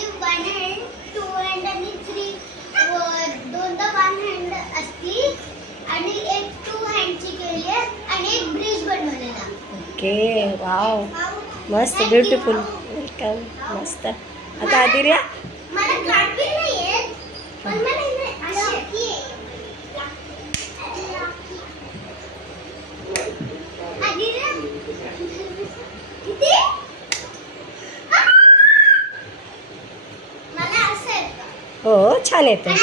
मध्ये one hand, to hand आणि three दोनदा वन हँड असती आणि एक टू हँडची केली आहे आणि एक ब्रिज बनवलेला. ओके, वाव, मस्त, ब्युटिफुल, वेलकम, मस्त. आता आदिर्या, मला काढतील नाही येत पण मला अशी आदिर्या किती मला असं येतं. हो, छान येतं.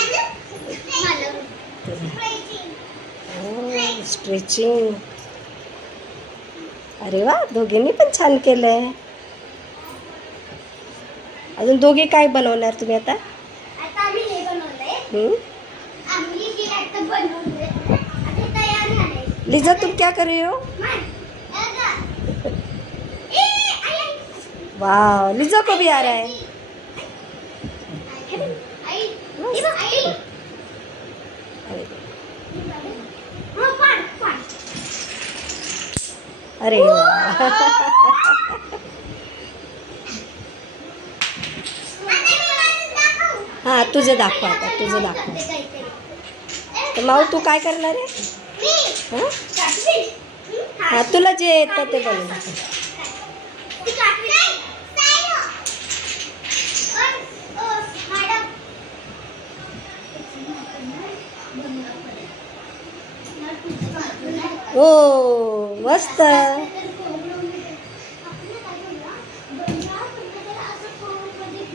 स्ट्रेचिंग. अरे वा, दोघींनी पण छान केलंय. अजून दोघे काय बनवणार तुम्ही आता? आता आम्ही हे बनवलंय. आम्ही हे आता बनवलंय. आता तयार झालंय. लिजा, तुम क्या कर रही हो? वाह, लिजा को भी आ रहा है. अरे वाह. हाँ, तुझे दाखव आता, तुझे दाखव. तर माऊ, तू काय करणार आहे? हाँ, तुला जे येतं ते बनव. ओ, मस्त.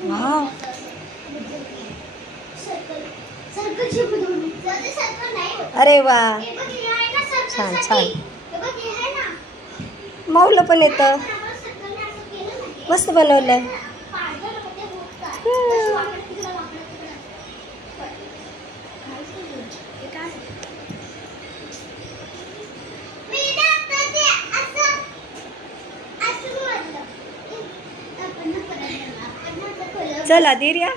वाव, अरे वा, छान छान. माऊला पण येतं. मस्त बनवलंय. चल आदिर्या.